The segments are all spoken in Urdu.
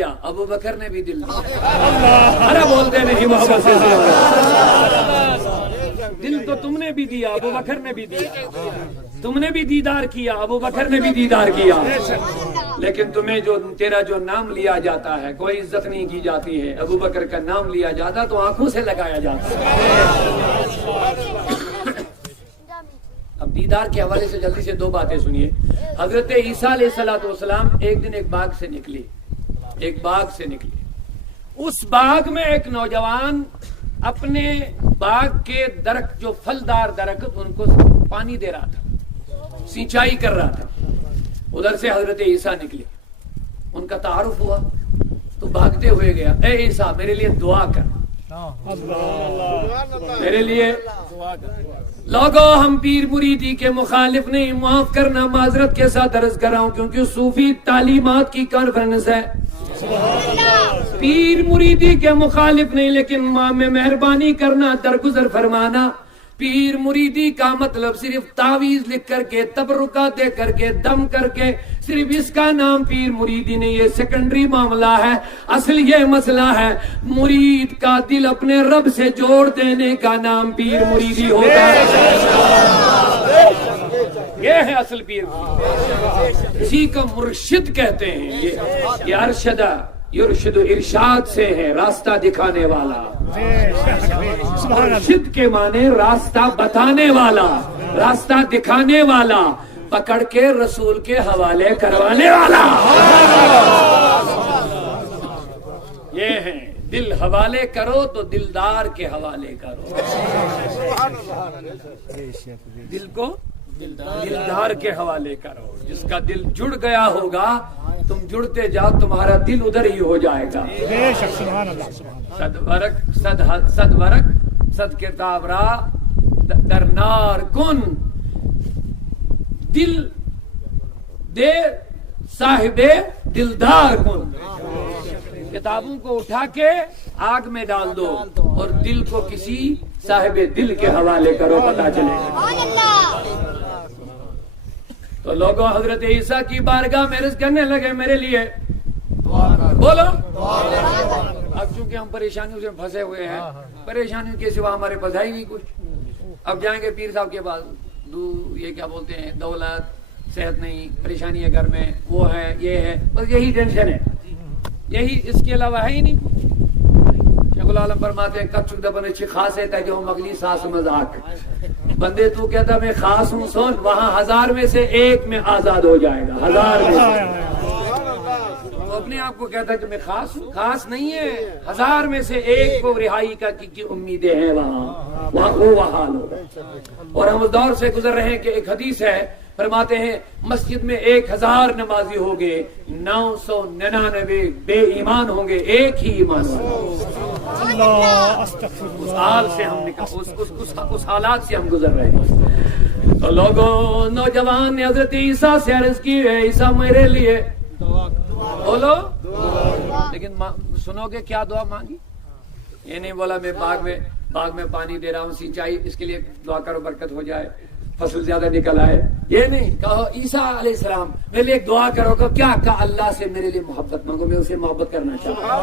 ابو بکر نے بھی دل دیا. ارے بولتے نہیں محبت سے. دل تو تم نے بھی دیا, ابو بکر نے بھی دیا. تم نے بھی دیدار کیا, ابو بکر نے بھی دیدار کیا. لیکن تمہیں تیرا جو نام لیا جاتا ہے کوئی عزت نہیں کی جاتی ہے. ابو بکر کا نام لیا جاتا تو آنکھوں سے لگایا جاتا ہے. اب دیدار کے حوالے سے جلدی سے دو باتیں سنیے. حضرت عیسیٰ علیہ السلام ایک دن ایک باغ سے نکلی. اس باغ میں ایک نوجوان اپنے باغ کے درخت, جو پھلدار درخت, ان کو پانی دے رہا تھا, سینچائی کر رہا تھا. ادھر سے حضرت عیسیٰ نکلے, ان کا تعارف ہوا تو بھاگتے ہوئے گیا. اے عیسیٰ میرے لیے دعا کر, میرے لیے. لوگو ہم پیر مریدی کے مخالف نہیں, معاف کرنا معذرت کے ساتھ عرض کر رہا ہوں کیونکہ صوفی تعلیمات کی کانفرنس ہے. پیر مریدی کے مخالف نہیں, لیکن ماں میں مہربانی کرنا, درگزر فرمانا. پیر مریدی کا مطلب صرف تعویذ لکھ کر کے, تبرکات دے کر کے, دم کر کے, صرف اس کا نام پیر مریدی نہیں. یہ سیکنڈری معاملہ ہے. اصل یہ مسئلہ ہے مرید کا دل اپنے رب سے جوڑ دینے کا نام پیر مریدی ہوتا ہے. یہ ہے اصل پیر مریدی. اسی کو مرشد کہتے ہیں. یہ ارشدہ یرشد ارشاد سے ہے, راستہ دکھانے والا. مرشد کے معنی راستہ بتانے والا, راستہ دکھانے والا, پکڑ کے رسول کے حوالے کروانے والا. یہ ہے دل حوالے کرو تو دلدار کے حوالے کرو. دل کو دلدار کے حوالے کرو. جس کا دل جڑ گیا ہوگا, تم جڑتے جاؤ, تمہارا دل ادھر ہی ہو جائے گا. صد ورق صد کتاب را در نار کن, دل دے صاحب دلدار کن. کتابوں کو اٹھا کے آگ میں ڈال دو اور دل کو کسی صاحب دل کے حوالے کرو, پتہ چلے گا. تو لوگوں حضرت عیسیٰ کی بارگاہ میں عرض کرنے لگے میرے لیے بولو. اب چونکہ ہم پریشانیوں سے پھنسے ہوئے ہیں, پریشانیوں کے سوا ہمارے پاس ہے ہی نہیں کچھ. اب جائیں گے پیر صاحب کے پاس, یہ کیا بولتے ہیں, دولت, صحت نہیں, پریشانی ہے گھر میں, وہ ہے, یہ ہے, بس یہی ٹینشن ہے, یہی, اس کے علاوہ ہے ہی نہیں. شیخ العالم فرماتے ہیں کچھ دبن اچھی خاص ہے جو مغلی ساس مذاق. بندے تو کہتا میں خاص ہوں, سن وہاں 1000 میں سے ایک میں آزاد ہو جائے گا. 1000 میں تو اپنے آپ کو کہتا کہ میں خاص ہوں, خاص نہیں ہے. 1000 میں سے ایک کو رہائی کا کی امیدیں ہیں وہاں وہ حال ہوگا. اور ہم اس دور سے گزر رہے ہیں کہ ایک حدیث ہے, فرماتے ہیں مسجد میں 1000 نمازی ہوں گے, 999 بے ایمان ہوں گے, ایک ہی ایمان ہوگا. اس حال سے ہم اس حالات سے ہم گزر رہے ہیں. تو لوگوں, نوجوان نے حضرت عیسیٰ سے عرض کی ہے عیسیٰ میرے لیے بولو. لیکن سنو گے کیا دعا مانگی؟ یہ نہیں بولا میں باغ میں پانی دے رہا ہوں, سینچائی, اس کے لیے دعا کرو برکت ہو جائے, فصل زیادہ نکل آئے. یہ نہیں کہو عیسیٰ علیہ السلام میرے لیے ایک دعا کرو. کہ کیا کہا؟ اللہ سے میرے لیے محبت مانگو, میں اسے محبت کرنا چاہتا ہوں.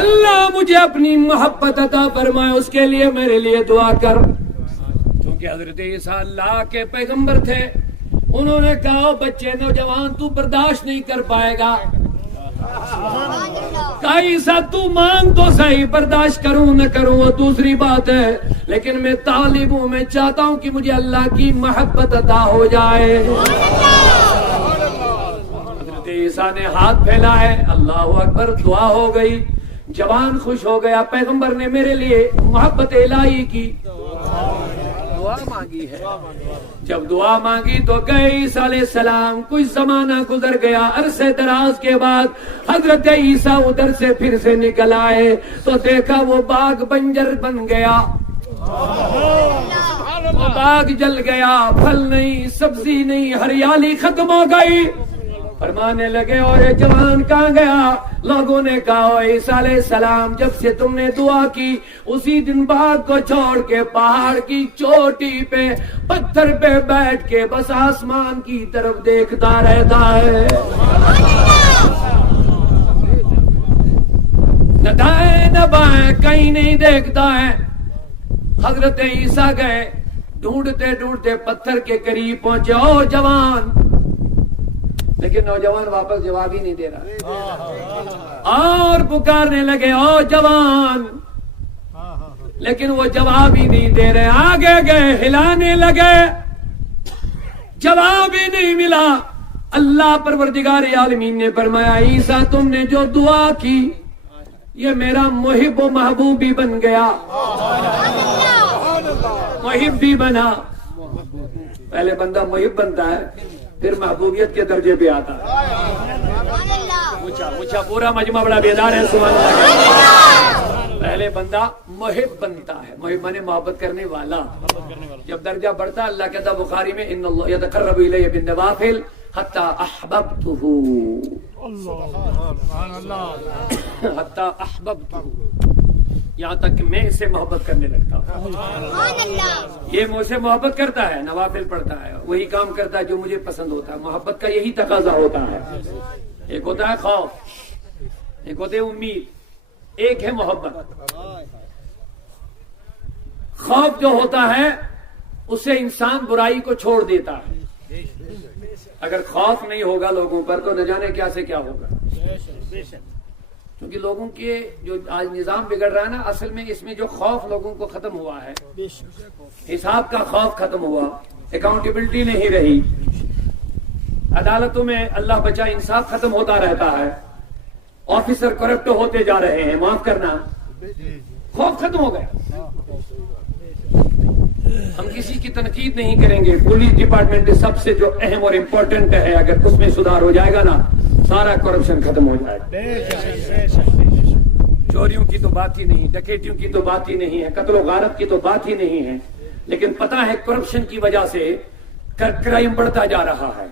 اللہ مجھے اپنی محبت عطا فرمائے, اس کے لیے میرے لیے دعا کر. کیونکہ حضرت عیسیٰ اللہ کے پیغمبر تھے. انہوں نے کہا بچے نوجوان تو برداشت نہیں کر پائے گا. کہا عیسیٰ تو مانگ تو صحیح, برداشت کروں نہ کروں وہ دوسری بات ہے, لیکن میں طالب ہوں, میں چاہتا ہوں کہ مجھے اللہ کی محبت عطا ہو جائے. حضرت عیسیٰ نے ہاتھ پھیلائے, اللہ اکبر, دعا ہو گئی. جوان خوش ہو گیا, پیغمبر نے میرے لیے محبت الہی کی دعا مانگی ہے. جب دعا مانگی تو گئے عیسیٰ علیہ السلام. کچھ زمانہ گزر گیا, عرصے دراز کے بعد حضرت عیسیٰ ادھر سے پھر سے نکل آئے تو دیکھا وہ باغ بنجر بن گیا, وہ باغ جل گیا, پھل نہیں, سبزی نہیں, ہریالی ختم ہو گئی. فرمانے لگے اور یہ جوان کہاں گیا؟ لوگوں نے کہا عیسیٰ علیہ السلام جب سے تم نے دعا کی اسی دن باغ کو چھوڑ کے پہاڑ کی چوٹی پہ پتھر پہ بیٹھ کے بس آسمان کی طرف دیکھتا رہتا ہے. کہیں نہیں دیکھتا ہے. حضرت عیسیٰ گئے, ڈھونڈتے ڈھونڈتے پتھر کے قریب پہنچے, او جوان, لیکن نوجوان واپس جواب ہی نہیں دے رہا, اور پکارنے لگے او جوان, لیکن وہ جواب ہی نہیں دے رہے. آگے گئے, ہلانے لگے, جواب ہی نہیں ملا. اللہ پروردگار عالمین نے فرمایا عیسیٰ تم نے جو دعا کی یہ میرا محب و محبوب بھی بن گیا, محب بھی بنا. پہلے بندہ محب بنتا ہے پھر محبوبیت کے درجے پہ آتا ہے. اونچا پورا مجمع بڑا بیدار ہے, سبحان اللہ. پہلے بندہ محب بنتا ہے, محب مانے محبت کرنے والا. جب درجہ بڑھتا اللہ کہتا بخاری میں ان اللہ یتقرب الی بالنوافل حتی احببتہ, حتی احببتہ, یہاں تک کہ میں اس سے محبت کرنے لگتا ہوں. یہ مجھ سے محبت کرتا ہے, نوافل پڑھتا ہے, وہی کام کرتا ہے جو مجھے پسند ہوتا ہے. محبت کا یہی تقاضا ہوتا ہے. ایک ہوتا ہے خوف, ایک ہوتے ہے امید, ایک ہے محبت. خوف جو ہوتا ہے اسے انسان برائی کو چھوڑ دیتا ہے. اگر خوف نہیں ہوگا لوگوں پر تو نہ جانے کیا سے کیا ہوگا. کیونکہ لوگوں کے جو آج نظام بگڑ رہا ہے نا, اصل میں اس میں جو خوف لوگوں کو ختم ہوا ہے, حساب کا خوف ختم ہوا, اکاؤنٹیبلٹی نہیں رہی, عدالتوں میں اللہ بچا انصاف ختم ہوتا رہتا ہے, آفیسر کرپٹ ہوتے جا رہے ہیں, معاف کرنا, خوف ختم ہو گیا. ہم کسی کی تنقید نہیں کریں گے, پولیس ڈپارٹمنٹ سب سے جو اہم اور امپورٹنٹ ہے, اگر اس میں سدھار ہو جائے گا نا سارا کرپشن ختم ہو جائے گا. چوریوں کی تو بات ہی نہیں, ڈکیتیوں کی تو بات ہی نہیں ہے, قتل و غارت کی تو بات ہی نہیں ہے, لیکن پتہ ہے کرپشن کی وجہ سے کرائم بڑھتا جا رہا ہے.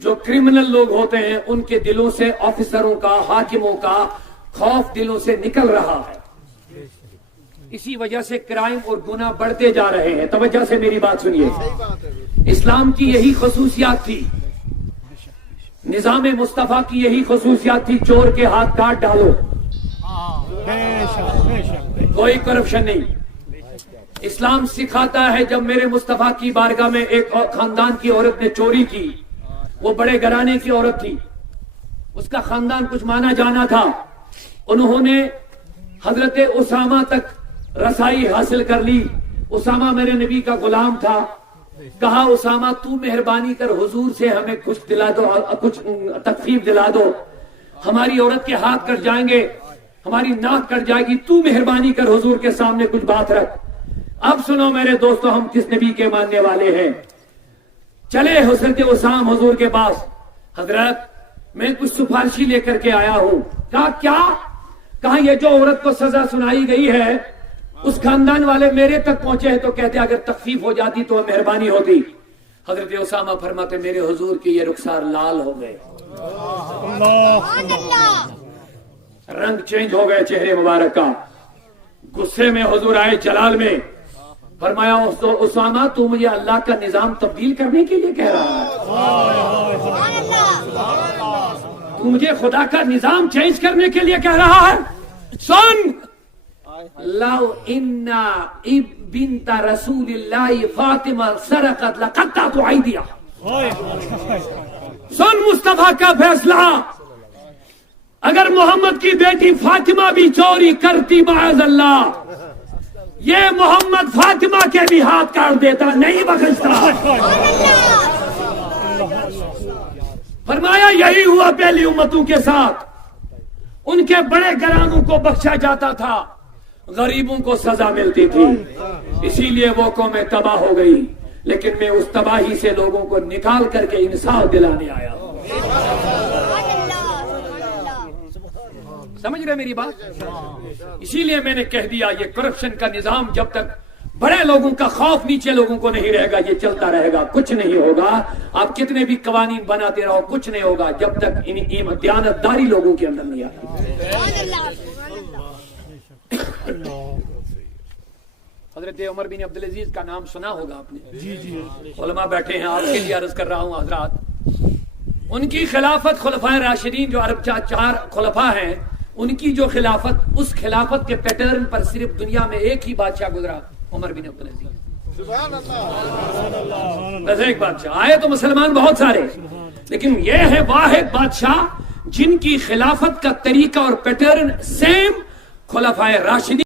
جو کرمنل لوگ ہوتے ہیں ان کے دلوں سے آفیسروں کا, حاکموں کا خوف دلوں سے نکل رہا ہے. اسی وجہ سے کرائم اور گناہ بڑھتے جا رہے ہیں. توجہ سے میری بات سنیے. اسلام کی یہی خصوصیات تھی, نظام مصطفیٰ کی یہی خصوصیات تھی, چور کے ہاتھ کاٹ ڈالو, کوئی کرپشن نہیں. اسلام سکھاتا ہے جب میرے مصطفیٰ کی بارگاہ میں ایک خاندان کی عورت نے چوری کی, وہ بڑے گھرانے کی عورت تھی, اس کا خاندان کچھ مانا جانا تھا, انہوں نے حضرت اسامہ تک رسائی حاصل کر لی. اسامہ میرے نبی کا غلام تھا. کہا اسامہ تو مہربانی کر حضور سے ہمیں کچھ دلا دو, کچھ تخفیف دلا دو, ہماری عورت کے ہاتھ کٹ جائیں گے, ہماری ناک کٹ جائے گی, تو مہربانی کر حضور کے سامنے کچھ بات رکھ. اب سنو میرے دوستو, ہم کس نبی کے ماننے والے ہیں. چلے حضرت اسامہ حضور کے پاس, حضرت میں کچھ سفارشی لے کر کے آیا ہوں. کہا کیا؟ کہا یہ جو عورت کو سزا سنائی گئی ہے اس خاندان والے میرے تک پہنچے ہیں تو کہتے اگر تخفیف ہو جاتی تو مہربانی ہوتی. حضرت اسامہ فرماتے میرے حضور کی یہ رخسار لال ہو گئے, رنگ چینج ہو گئے چہرے مبارک کا. غصے میں حضور آئے جلال میں, فرمایا اسامہ تو مجھے اللہ کا نظام تبدیل کرنے کے لیے کہہ رہا ہے, تو مجھے خدا کا نظام چینج کرنے کے لیے کہہ رہا ہے. سن, لو ان بنت رسول اللہ فاطمہ سرقت لقطعت ایدیہا. سن مصطفیٰ کا فیصلہ, اگر محمد کی بیٹی فاطمہ بھی چوری کرتی معاذ اللہ, یہ محمد فاطمہ کے بھی ہاتھ کاٹ دیتا, نہیں بخشتا. فرمایا یہی ہوا پہلی امتوں کے ساتھ, ان کے بڑے گھرانوں کو بخشا جاتا تھا, غریبوں کو سزا ملتی تھی, اسی لیے وہ قومیں تباہ ہو گئی. لیکن میں اس تباہی سے لوگوں کو نکال کر کے انصاف دلانے آیا ہوں. سمجھ رہے میری بات؟ اسی لیے میں نے کہہ دیا یہ کرپشن کا نظام جب تک بڑے لوگوں کا خوف نیچے لوگوں کو نہیں رہے گا یہ چلتا رہے گا, کچھ نہیں ہوگا. آپ کتنے بھی قوانین بناتے رہو کچھ نہیں ہوگا جب تک دیانتداری لوگوں کے اندر نہیں آتی. حضرت عمر بن عبدالعزیز کا نام سنا ہوگا آپ نے, علماء بیٹھے ہیں, آپ کے لیے عرض کر رہا ہوں حضرات. ان کی خلافت خلفائے راشدین جو عرب چار خلفاء ہیں ان کی جو خلافت، اس خلافت کے پیٹرن پر صرف دنیا میں ایک ہی بادشاہ گزرا، عمر بن عبدالعزیز۔ بس ایک بادشاہ آئے تو مسلمان بہت سارے، لیکن یہ ہے واحد بادشاہ جن کی خلافت کا طریقہ اور پیٹرن سیم خلفائے راشدین